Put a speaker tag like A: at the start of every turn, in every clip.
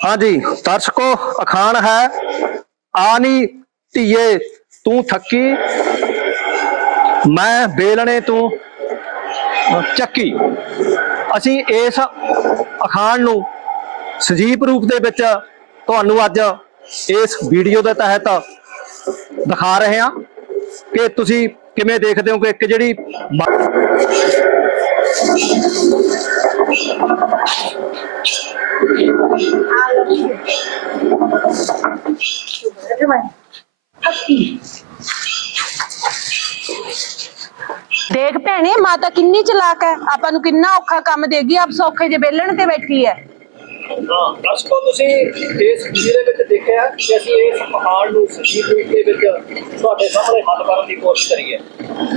A: ਹਾਂਜੀ, ਦਰਸ਼ਕੋ, ਅਖਾਣ ਹੈ। ਆਨੀ ਧੀਏ, ਤੂੰ ਥੱਕੀ। ਮੈਂ ਬੇਲਣੇ ਤੂੰ ਚੱਕੀ। ਅਸੀਂ ਇਸ ਅਖਾਣ ਨੂੰ ਸਜੀਵ ਰੂਪ ਦੇ ਵਿੱਚ ਤੁਹਾਨੂੰ ਅੱਜ ਇਸ ਵੀਡੀਓ ਦੇ ਤਹਿਤ ਦਿਖਾ ਰਹੇ ਹਾਂ ਕਿ ਤੁਸੀਂ ਕਿਵੇਂ ਦੇਖਦੇ ਹੋ ਕਿ ਇੱਕ ਜਿਹੜੀ ਮ-
B: ਦੇਖ ਭੈਣੇ, ਮਾਤਾ ਕਿੰਨੀ ਚਲਾਕ ਹੈ। ਆਪਾਂ ਨੂੰ ਕਿੰਨਾ ਔਖਾ ਕੰਮ ਦੇਗੀ ਆਪ ਸੌਖੇ ਜੇ ਬੇਲਣ ਤੇ ਬੈਠੀ ਹੈ।
A: ਹਾਂ ਦਰਸ਼ਕੋ ਤੁਸੀਂ? ਇਸ ਵੀਡੀਓ ਦੇ ਵਿੱਚ ਦੇਖਿਆ ਕਿ ਅਸੀਂ ਇਸ ਪਹਾੜ ਨੂੰ ਸਜੀਵ ਰੂਪ ਦੇ ਵਿੱਚ ਤੁਹਾਡੇ ਸਾਹਮਣੇ ਹੱਲ ਕਰਨ ਦੀ ਕੋਸ਼ਿਸ਼ ਕਰੀ ਹੈ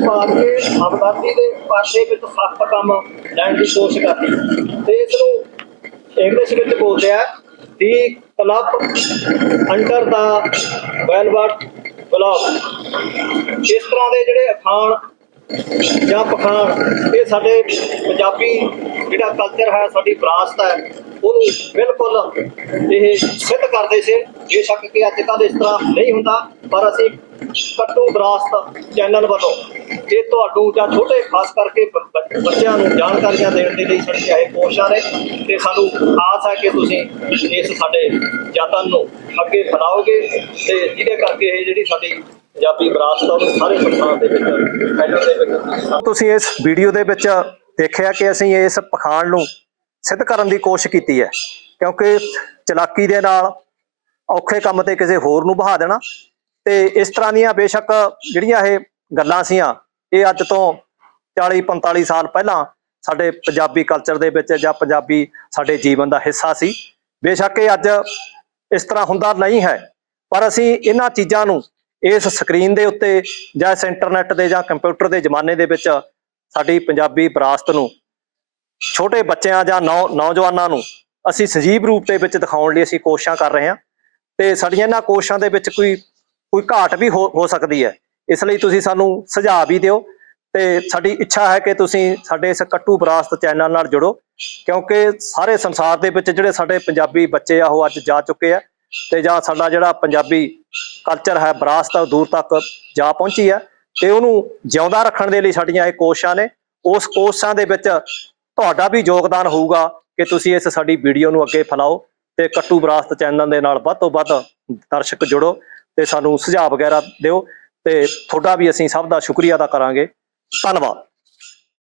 A: ਭਾਰਤ ਦੇ ਹਮਦਰਦੀ ਦੇ ਪਾਸੇ ਵਿੱਚ ਸਖਤ ਕੰਮ ਲੈਣ ਦੀ ਕੋਸ਼ਿਸ਼ ਕਰਦੀ ਤੇ ਇਸ ਨੂੰ ਇੰਗਲਿਸ਼ ਵਿੱਚ ਬੋਲਦੇ ਆ the club under the velvet glove ਇਸ ਤਰ੍ਹਾਂ ਦੇ ਜਿਹੜੇ ਅਖਾਣ ਜਾਂ ਪਖਾਣ, ਇਹ ਸਾਡੇ ਪੰਜਾਬੀ ਜਿਹੜਾ ਕਲਚਰ ਹੈ, ਸਾਡੀ ਵਿਰਾਸਤ ਹੈ, ਉਹਨੂੰ ਬਿਲਕੁਲ ਇਹ ਸਿੱਧ ਕਰਦੇ ਸੀ। ਬੇਸ਼ੱਕ ਕਿ ਅੱਜ ਕੱਲ੍ਹ ਇਸ ਤਰ੍ਹਾਂ ਨਹੀਂ ਹੁੰਦਾ, ਪਰ ਅਸੀਂ ਕੱਟੂ ਵਿਰਾਸਤ ਚੈਨਲ ਵੱਲੋਂ ਇਹ ਤੁਹਾਨੂੰ ਜਾਂ ਛੋਟੇ ਖਾਸ ਕਰਕੇ ਬੱਚਿਆਂ ਨੂੰ ਜਾਣਕਾਰੀਆਂ ਦੇਣ ਦੇ ਲਈ ਸਾਡੀਆਂ ਇਹ ਕੋਸ਼ਿਸ਼ਾਂ ਨੇ, ਤੇ ਸਾਨੂੰ ਆਸ ਹੈ ਕਿ ਤੁਸੀਂ ਇਸ ਸਾਡੇ ਯਤਨ ਨੂੰ ਅੱਗੇ ਵਧਾਓਗੇ ਤੇ ਜਿਹਦੇ ਕਰਕੇ ਇਹ ਜਿਹੜੀ ਸਾਡੀ ਪੰਜਾਬੀ ਵਿਰਾਸਤ ਆ, ਉਹ ਸਾਰੇ ਪਖਾਣ ਦੇ ਵਿੱਚ ਫੈਲਣ ਦੇ ਵਿੱਚ ਤੁਸੀਂ ਇਸ ਵੀਡੀਓ ਦੇ ਵਿੱਚ ਦੇਖਿਆ ਕਿ ਅਸੀਂ ਇਸ ਪਖਾਣ ਨੂੰ ਸਿੱਧ ਕਰਨ ਦੀ ਕੋਸ਼ਿਸ਼ ਕੀਤੀ ਹੈ, ਕਿਉਂਕਿ ਚਲਾਕੀ ਦੇ ਨਾਲ ਔਖੇ ਕੰਮ ਤੇ ਕਿਸੇ ਹੋਰ ਨੂੰ ਬਹਾ ਦੇਣਾ, ਤੇ ਇਸ ਤਰ੍ਹਾਂ ਦੀਆਂ ਬੇਸ਼ੱਕ ਜਿਹੜੀਆਂ ਇਹ ਗੱਲਾਂ ਸੀਆਂ ਇਹ ਅੱਜ ਤੋਂ 40 45 ਸਾਲ ਪਹਿਲਾਂ ਸਾਡੇ ਪੰਜਾਬੀ ਕਲਚਰ ਦੇ ਵਿੱਚ ਜਾਂ ਪੰਜਾਬੀ ਸਾਡੇ ਜੀਵਨ ਦਾ ਹਿੱਸਾ ਸੀ। ਬੇਸ਼ੱਕ ਇਹ ਅੱਜ ਇਸ ਤਰ੍ਹਾਂ ਹੁੰਦਾ ਨਹੀਂ ਹੈ, ਪਰ ਅਸੀਂ ਇਹਨਾਂ ਚੀਜ਼ਾਂ ਨੂੰ ਇਸ ਸਕਰੀਨ ਦੇ ਉੱਤੇ ਜਾਂ ਇਸ ਇੰਟਰਨੈਟ ਦੇ ਜਾਂ ਕੰਪਿਊਟਰ ਦੇ ਜ਼ਮਾਨੇ ਦੇ ਵਿੱਚ ਸਾਡੀ ਪੰਜਾਬੀ ਵਿਰਾਸਤ ਨੂੰ, ਛੋਟੇ ਬੱਚਿਆਂ ਜਾਂ ਨੌ, ਨੌਜਵਾਨਾਂ ਨੂੰ ਅਸੀਂ ਸਜੀਵ ਰੂਪ ਦੇ ਵਿੱਚ ਦਿਖਾਉਣ ਲਈ ਅਸੀਂ ਕੋਸ਼ਿਸ਼ਾਂ ਕਰ ਰਹੇ ਹਾਂ ਤੇ ਸਾਡੀਆਂ ਇਹਨਾਂ ਕੋਸ਼ਿਸ਼ਾਂ ਦੇ ਵਿੱਚ ਕੋਈ ਕੋਈ ਘਾਟ ਵੀ ਹੋ ਹੋ ਸਕਦੀ ਹੈ। ਇਸ ਲਈ ਤੁਸੀਂ ਸਾਨੂੰ ਸੁਝਾਅ ਵੀ ਦਿਓ ਤੇ ਸਾਡੀ ਇੱਛਾ ਹੈ ਕਿ ਤੁਸੀਂ ਸਾਡੇ ਇਸ ਕੱਟੂ ਵਿਰਾਸਤ ਚੈਨਲ ਨਾਲ ਜੁੜੋ, ਕਿਉਂਕਿ ਸਾਰੇ ਸੰਸਾਰ ਦੇ ਵਿੱਚ ਜਿਹੜੇ ਸਾਡੇ ਪੰਜਾਬੀ ਬੱਚੇ ਆ, ਉਹ ਅੱਜ ਜਾ ਚੁੱਕੇ ਆ ਤੇ ਜਾਂ ਸਾਡਾ ਜਿਹੜਾ ਪੰਜਾਬੀ ਕਲਚਰ ਹੈ, ਵਿਰਾਸਤ ਆ ਦੂਰ ਤੱਕ ਜਾ ਪਹੁੰਚੀ ਹੈ ਤੇ ਉਹਨੂੰ ਜਿਉਂਦਾ ਰੱਖਣ ਦੇ ਲਈ ਸਾਡੀਆਂ ਇਹ ਕੋਸ਼ਿਸ਼ਾਂ ਨੇ। ਉਸ ਕੋਸ਼ਿਸ਼ਾਂ ਦੇ ਵਿੱਚ ਤੁਹਾਡਾ ਵੀ ਯੋਗਦਾਨ ਹੋਊਗਾ ਕਿ ਤੁਸੀਂ ਇਸ ਸਾਡੀ ਵੀਡੀਓ ਨੂੰ ਅੱਗੇ ਫੈਲਾਓ ਤੇ ਕੱਟੂ ਵਿਰਾਸਤ ਚੈਨਲ ਦੇ ਨਾਲ ਵੱਧ ਤੋਂ ਵੱਧ ਦਰਸ਼ਕ ਜੁੜੋ ਤੇ ਸਾਨੂੰ ਸੁਝਾਅ ਵਗੈਰਾ ਦਿਓ। ਤੇ ਤੁਹਾਡਾ ਵੀ ਅਸੀਂ ਸਭ ਦਾ ਸ਼ੁਕਰੀਆ ਅਦਾ ਕਰਾਂਗੇ। ਧੰਨਵਾਦ।